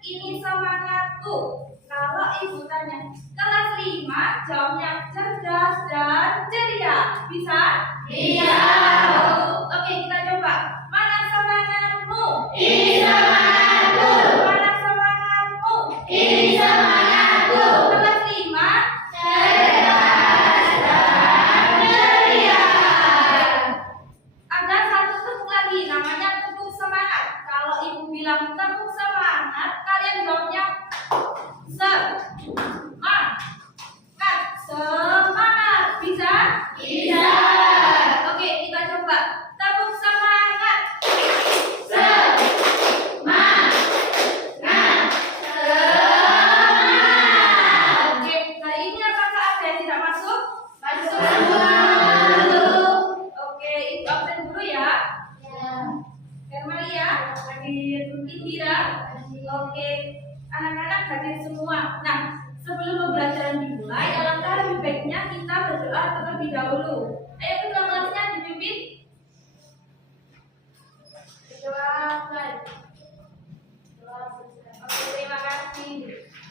ini semangatku. Kalau ibu tanya, kelas 5, jawabnya cerdas dan ceria. Bisa? Iya. Oke, kita coba. Mana semangatmu? Ini semangatku. Mana semangatmu? Ini semangatku. Kelas 5, Cerdas dan ceria. ada satu tepuk lagi, namanya tepuk semangat. Kalau ibu bilang tepuk semangat, kalian jawabnya semangat. Bisa? Bisa. Oke, kita coba. Tepuk semangat. Semangat. Oke, hari ini apakah ada yang tidak masuk? Masuk. Oke, itu absen dulu ya. Hermalia, hadir. Indira, oke. Anak-anak hadir semua. Nah, sebelum pembelajaran dimulai, alangkah lebih baiknya kita berdoa terlebih dahulu. Ayo ketua kelasnya dipimpin. Doakan. Oke, terima kasih.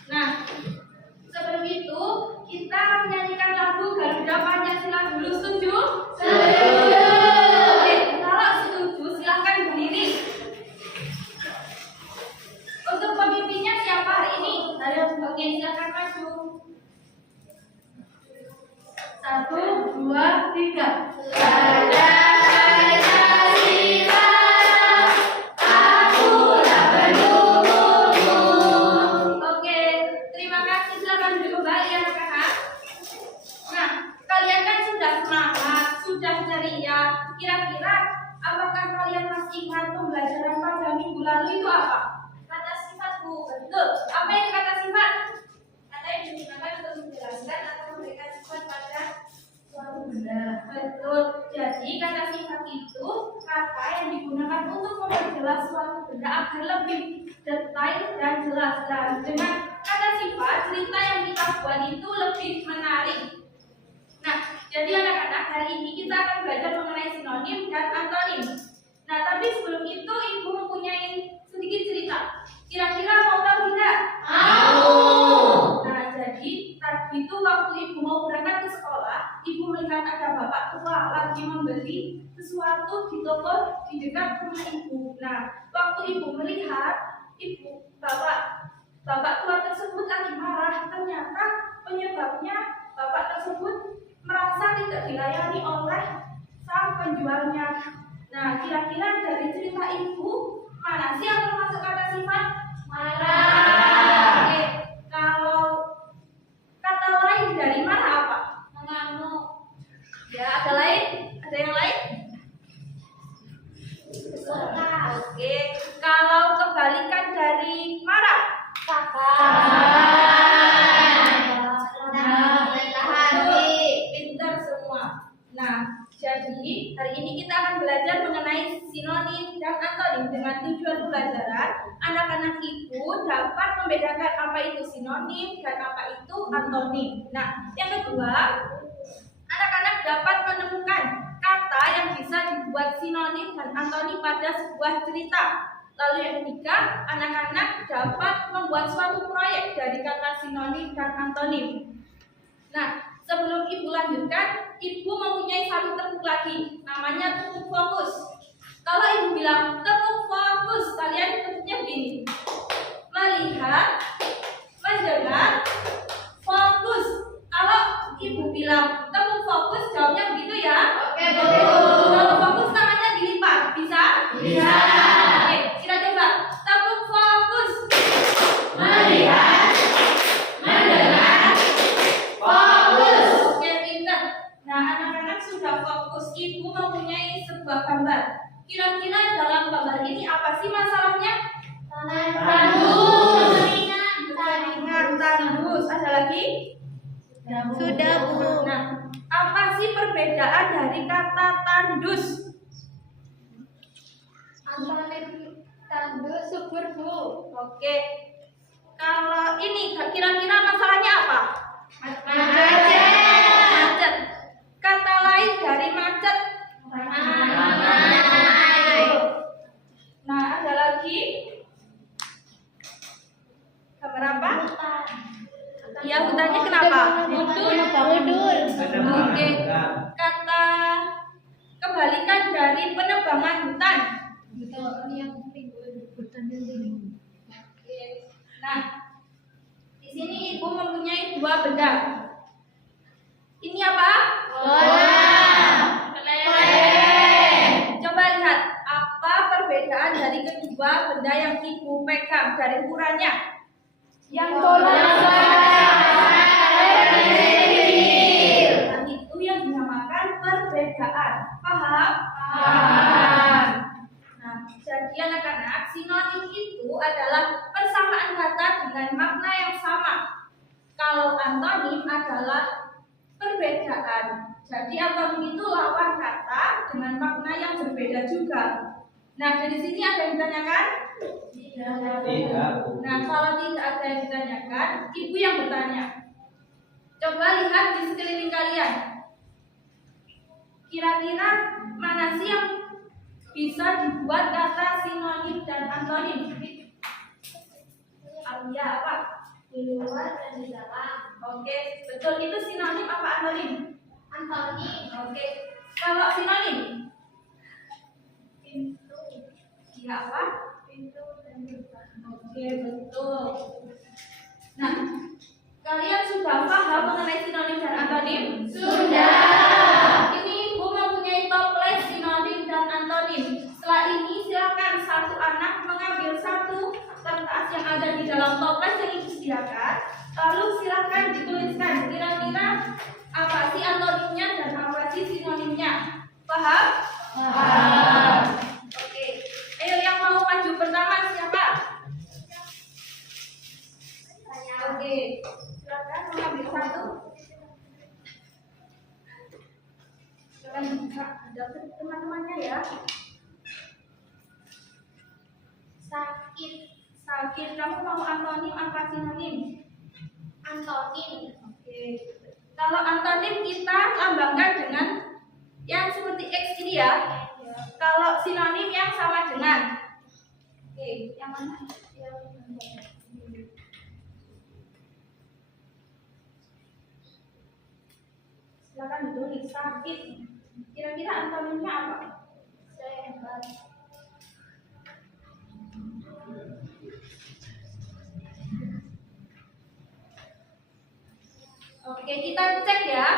Nah, sebelum itu kita akan menyanyikan lagu Garuda Pancasila dulu. Setuju? Setuju. Oke, kalau setuju silahkan berdiri. Untuk pemimpinnya siapa hari ini? Ayo, oke, silakan maju. 1, 2, 3. Pancasila, akulah pendukungmu. Oke, terima kasih. Silakan duduk kembali anak-anak. Nah, kalian kan sudah semangat, sudah ceria. Kira-kira apakah kalian masih ingat pembelajaran pada minggu lalu itu apa? Kata sifat, Bu. Betul. Apa itu kata sifat? Kata yang digunakan untuk menjelaskan atau memberikan sifat pada suatu benda. Betul. Jadi kata sifat itu kata yang digunakan untuk memperjelas suatu benda agar lebih detail dan jelas. Dan dengan kata sifat, cerita yang kita buat itu lebih menarik. Nah, jadi anak-anak, hari ini kita akan belajar mengenai sinonim dan antonim. Nah, tapi sebelum itu ibu mempunyai sedikit cerita. Kira-kira mau tahu tidak? Mau. Nah, jadi tadi itu waktu ibu mau berangkat ke sekolah, ibu melihat ada bapak tua lagi membeli sesuatu di toko di dekat rumah ibu. Nah, waktu ibu melihat, bapak tua tersebut lagi marah. Ternyata penyebabnya bapak tersebut merasa tidak dilayani oleh sang penjualnya. Nah, kira-kira dari cerita ibu, mana sih yang termasuk kata sifat? Marah. Oke, kalau kata lain dari marah apa? Mengamuk. Ya, ada lain? Ada yang lain? Oke, kalau kebalikan dari marah? Pintar semua. Nah, jadi hari ini kita akan belajar mengenai sinonim dan antonim. Dengan tujuan pelajaran, anak-anak ibu dapat membedakan apa itu sinonim dan apa itu antonim. Nah, yang kedua, anak-anak dapat menemukan kata yang bisa dibuat sinonim dan antonim pada sebuah cerita. Lalu yang ketiga, anak-anak dapat membuat suatu proyek dari kata sinonim dan antonim. Nah, sebelum ibu lanjutkan, ibu mempunyai satu tepuk lagi, namanya tepuk fokus. Kalau ibu bilang tepuk fokus, kalian tepuknya begini. Melihat, mendengar, fokus. Kalau ibu bilang tepuk fokus, jawabnya begitu ya. Oke, betul. Kalau fokus tangannya dilipat, bisa? Bisa. Oke, kita coba. Tepuk fokus. Melihat, mendengar, fokus. Oke, pintar. Nah, anak-anak sudah fokus. Ibu mempunyai sebuah gambar. Kira-kira dalam gambar ini apa sih masalahnya? Tandus. Tandus. Ada lagi? Sudah, Bu. Nah, apa sih perbedaan dari kata tandus? Antonim tandus subur, Bu. Oke. Kalau ini kira-kira masalahnya apa? Macet. Kata lain dari macet? Nah, ada lagi. Gambar apa? Ya, hutannya kenapa? Mudul. Oke. Kata kebalikan dari penebangan hutan. Oke. Nah, di sini ibu mempunyai dua benda. Ini apa? Coba lihat apa perbedaan dari kedua benda yang ibu pegang dari ukurannya. Yang itu yang dinamakan perbedaan. Paham? Nah, jadi anak-anak, sinonim itu adalah persamaan kata dengan makna yang sama. Kalau antonim adalah perbedaan. Jadi antonim itu lawan kata dengan makna yang berbeda juga. Nah, dari sini ada yang ditanyakan? Tidak. Nah, kalau tidak ada yang ditanyakan, ibu yang bertanya. Coba lihat di sekeliling kalian. Kira-kira mana sih yang bisa dibuat kata sinonim dan antonim? Ya, apa? Di luar dan di dalam. Oke, betul. Itu sinonim apa antonim? Antonim. Oke. Kalau sinonim? Pintu. Ya, apa? Pintu dan gerbang. Oke, betul. Nah, kalian sudah paham mengenai sinonim dan antonim? Sudah. Ini ibu mempunyai toples sinonim dan antonim. Setelah ini silakan satu anak mengambil satu kertas yang ada di dalam toples yang ibu sediakan. Lalu silakan dituliskan kira-kira apa sih antonimnya dan apa sih sinonimnya. Paham? Paham. Oke. Ayo yang mau maju pertama siapa? Oke. Silakan mengambil satu. Silakan buka. Ada teman-temannya ya. Sakit. Sakit. Kamu mau antonim apa sinonim? Antonim. Oke. Kalau antonim kita lambangkan dengan yang seperti X ini ya. Kalau sinonim yang sama dengan. Oke, yang mana? Silakan ditulis sakit. Kira-kira antonimnya apa? Sehat. Oke, kita cek ya.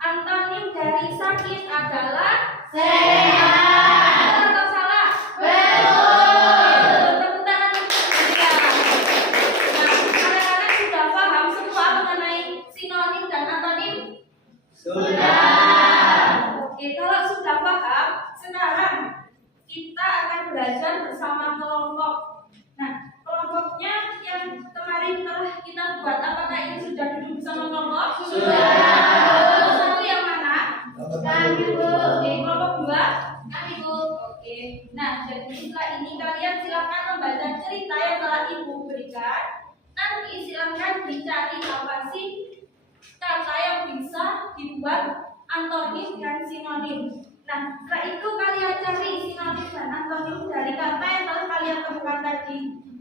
Antonim dari sakit adalah Sehat. betul atau salah? Betul. Tepuk tangan untuk kalian. Nah, anak-anak sudah paham semua mengenai sinonim dan antonim? Sudah. Oke, kalau sudah paham, sekarang kita akan belajar bersama kelompok. Nah, kelompoknya yang kemarin telah kita buat, apakah ini sudah duduk bersama kelompok? Sudah. Kelompok satu yang mana? Kami, Bu. Oke, kelompok dua? Kami, Bu. Oke, nah jadi setelah ini kalian silakan membaca cerita yang telah ibu berikan. Nanti silakan dicari apa sih kata yang bisa dibuat antonim dan sinonim. Nah, setelah itu kalian cari sinonim dan antonim dari kata yang telah kalian temukan tadi.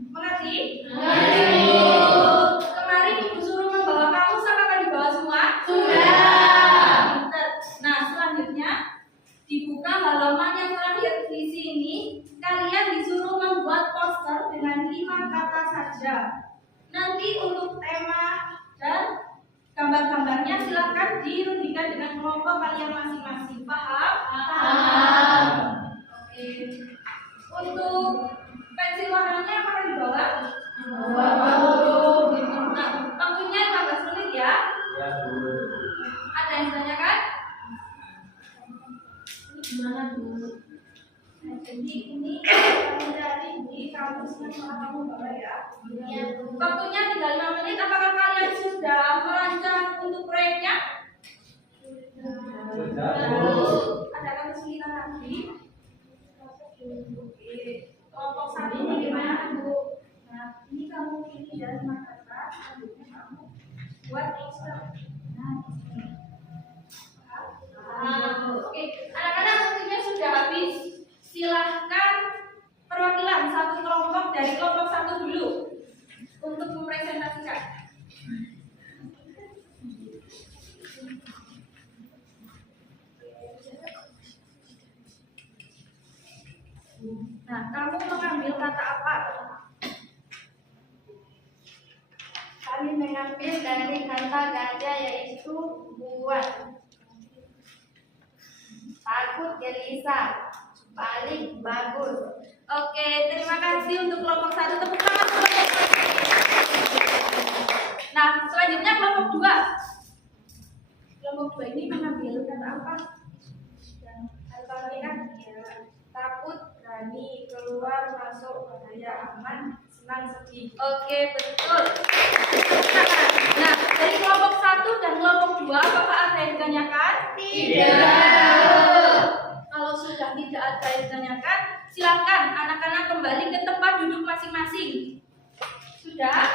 Mengerti? Mengerti, Bu. Kemarin ibu suruh membawa kamus, apakah dibawa semua? Sudah. Pinter. Nah, selanjutnya dibuka halaman yang terakhir di sini. Kalian disuruh membuat poster dengan 5 kata saja. Nanti untuk tema dan gambar-gambarnya silakan dirundikan dengan kelompok kalian masing-masing. Paham? Paham. Oke. Untuk pensil warnanya apakah dibawa? Nah, waktunya 15 menit ya. Ya, Bu. Ada yang ditanyakan? Ini gimana, Bu? Nah, jadi ini kamu cari di kampus yang telah kamu bawa ya. Iya, Bu. Waktunya tinggal 5 menit. Apakah kalian sudah merancang untuk proyeknya? Sudah, Bu. Ada kesulitan lagi? Oke. Kelompok satu bagaimana, Bu? Nah, ini kamu pilih dari 5 kata, selanjutnya kamu buat poster. Nah, di sini. Oke, anak-anak waktunya sudah habis. Silahkan perwakilan satu kelompok dari kelompok satu dulu untuk mempresentasikan kami mengambil dari kata gajah yaitu buat. Takut gelisah, balik bagus. Oke, terima kasih untuk kelompok 1. Tepuk tangan untuk kelompok 1. Nah, selanjutnya kelompok 2. Kelompok 2 ini mengambil kata apa? Kata kan? Takut, berani, keluar, masuk, bahaya, aman, senang, sedih. Oke, betul. Nah, dari kelompok 1 dan kelompok 2 apakah ada yang ditanyakan? Tidak. Kalau sudah tidak ada yang ditanyakan, silakan anak-anak kembali ke tempat duduk masing-masing. Sudah?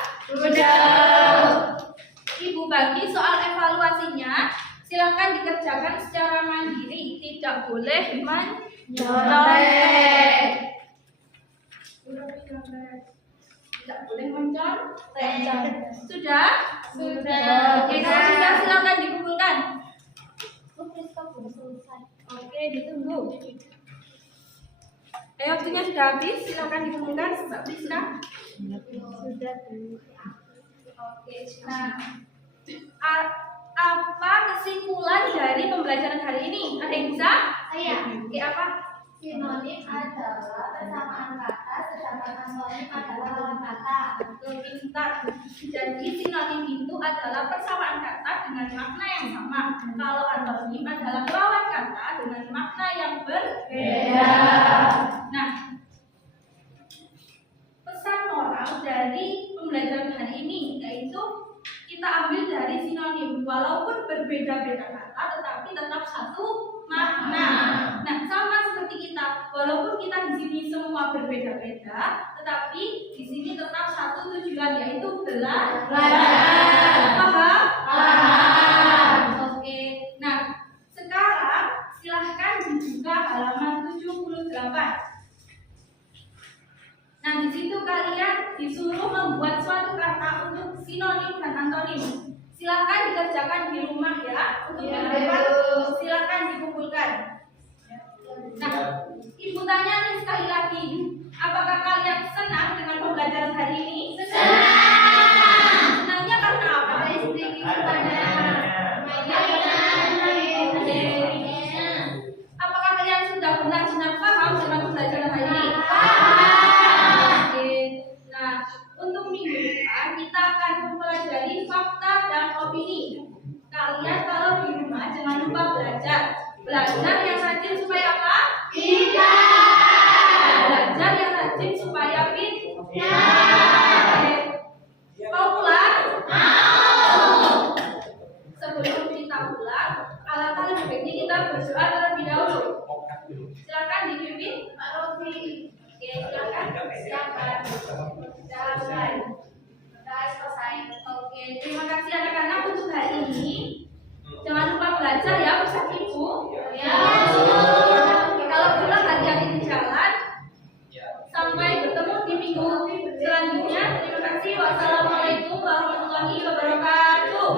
Ibu bagi soal evaluasinya, silakan dikerjakan secara mandiri, tidak boleh mencontek. Tidak boleh mencontek. Sudah? Oke, kalau sudah silakan dikumpulkan. Oke, ditunggu. Waktunya sudah habis, silakan dikumpulkan. Bisa? Sudah. Oke, nah, apa kesimpulan dari pembelajaran hari ini? Ada yang bisa? Saya. Oke, apa? Sinonim adalah persamaan kata, sedangkan antonim adalah lawan kata. Pintar. Jadi sinonim itu adalah persamaan kata dengan makna yang sama. Kalau antonim adalah lawan kata dengan makna yang berbeda. Nah, pesan moral dari pembelajaran hari ini yaitu kita ambil dari sinonim, walaupun berbeda-beda kata, tetapi tetap satu makna. Nah, sama seperti kita, walaupun kita di sini semua berbeda-beda, tetapi di sini tetap satu tujuan, yaitu belajar. Paham? Paham. Oke. Nah, sekarang silahkan dibuka halaman 78. Nah, di situ kalian disuruh membuat suatu kata untuk sinonim dan antonim. Silakan dikerjakan di rumah ya. Untuk dapat silakan dikumpulkan. Nah, Ibu tanya nih sekali lagi, apakah kalian senang dengan pembelajaran hari ini? Senang. Senangnya karena apa? Apakah kalian sudah benar-benar paham dengan pembelajaran hari ini? Nah, untuk minggu depan kita akan mempelajari fakta dan opini. Kalian kalau di rumah jangan lupa belajar. Belajar yang rajin supaya apa? Belajar yang rajin supaya pintar. Mau pulang? Sebelum kita pulang, alangkah lebih baiknya kita berdoa terlebih dahulu. Silakan dipimpin Pak Rofi. Oke, silakan. Silakan. Selesai. Oke, terima kasih anak-anak untuk hari ini. Jangan lupa belajar ya bersama Ibu. Ya. Kalau pulang hati-hati di jalan. Sampai bertemu di minggu selanjutnya. Terima kasih. Wassalamualaikum warahmatullahi wabarakatuh.